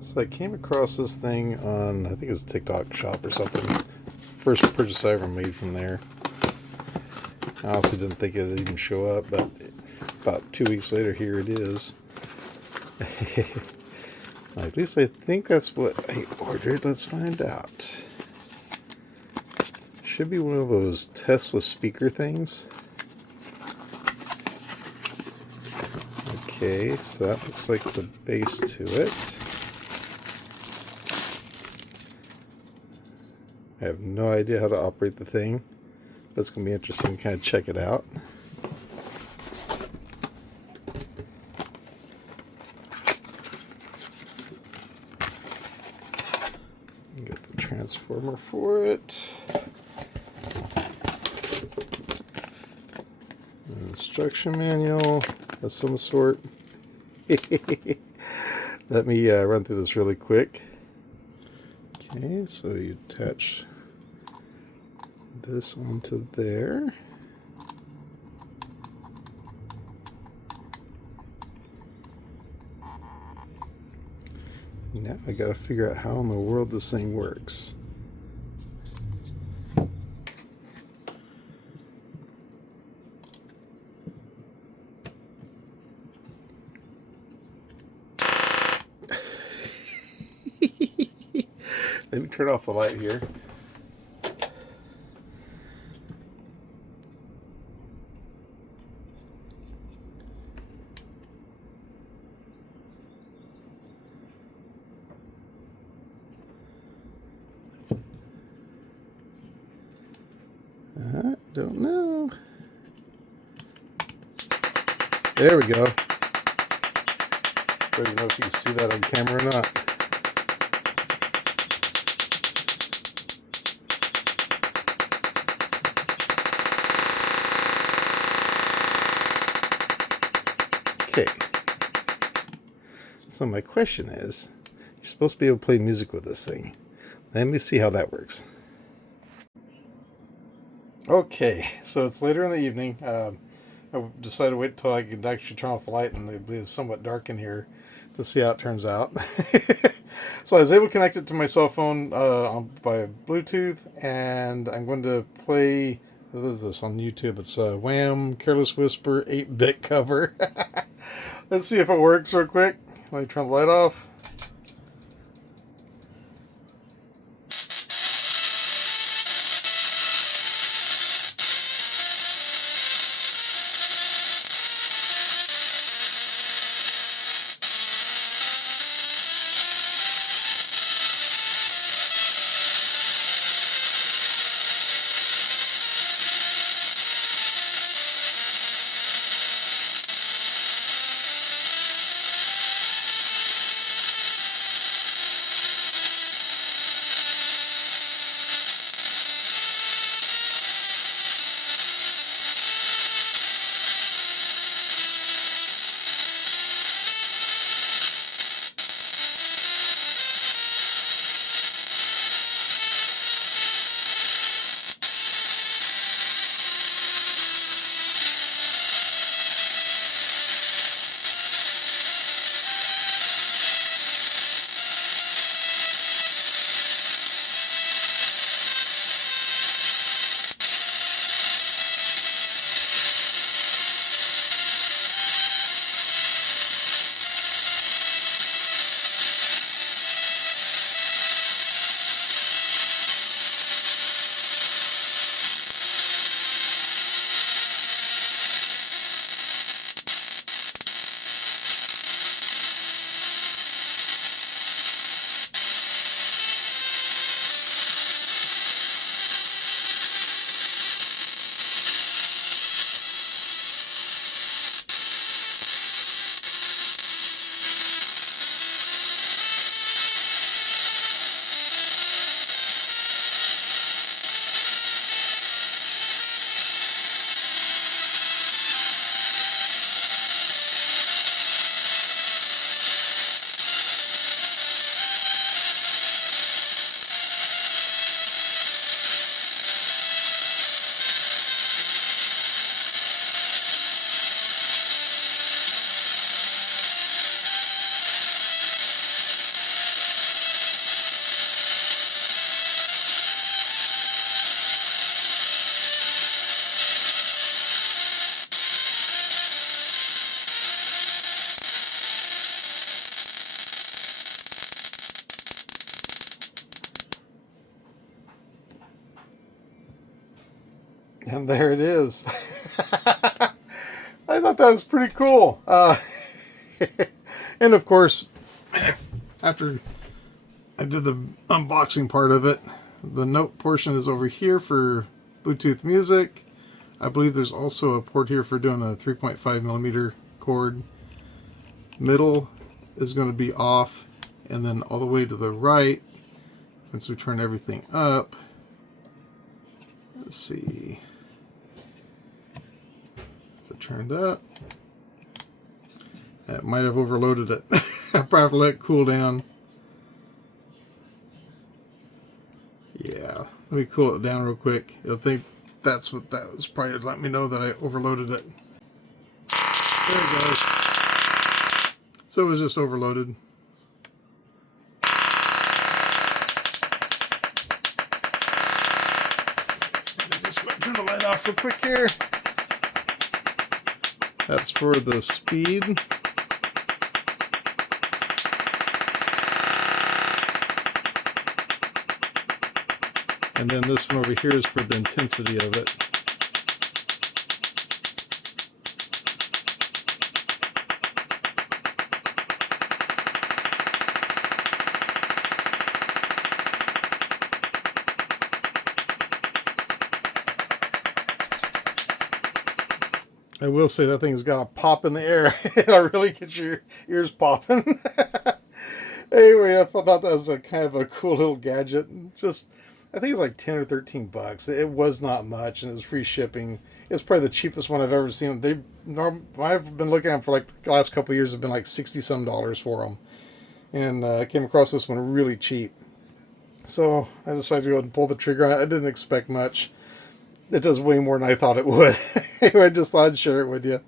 So I came across this thing on, I think it was TikTok shop or something. First purchase I ever made from there. I honestly didn't think it would even show up, but about 2 weeks later, here it is. At least I think that's what I ordered. Let's find out. Should be one of those Tesla speaker things. Okay, so that looks like the base to it. I have no idea how to operate the thing. That's going to be interesting to kind of check it out. Get the transformer for it. An instruction manual of some sort. Let me run through this really quick. Okay, so you attach this onto there. Now I gotta figure out how in the world this thing works. Let me turn off the light here. I don't know. There we go. I don't know if you can see that on camera or not. Okay. So my question is, you're supposed to be able to play music with this thing. Let me see how that works. Okay, so it's later in the evening. I decided to wait until I could actually turn off the light and it'd be somewhat dark in here to see how it turns out. So I was able to connect it to my cell phone by Bluetooth, and I'm going to play, what is this on YouTube? It's Wham! Careless Whisper 8-bit cover. Let's see if it works real quick. Let me turn the light off. And there it is. I thought that was pretty cool. And of course, after I did the unboxing part of it, the note portion is over here for Bluetooth music. I believe there's also a port here for doing a 3.5 millimeter cord. Middle is going to be off, and then all the way to the right, once we turn everything up, let's see, is it turned up? That might have overloaded it. I probably let it cool down. Yeah, let me cool it down real quick. I think that's what that was probably letting me know that I overloaded it. There it goes. So it was just overloaded. Just turn the light off real quick here. That's for the speed. And then this one over here is for the intensity of it. I will say that thing has got a pop in the air. It'll really get your ears popping. Anyway, I thought that was a kind of a cool little gadget. Just, I think it's like 10 or 13 bucks. It was not much, and it was free shipping. It's probably the cheapest one I've ever seen. I've been looking at them for like the last couple of years. Have been like $60 some for them, and I came across this one really cheap. So I decided to go and pull the trigger. I didn't expect much. It does way more than I thought it would. Anyway, I just thought I'd share it with you.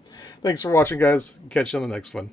Thanks for watching, guys. Catch you on the next one.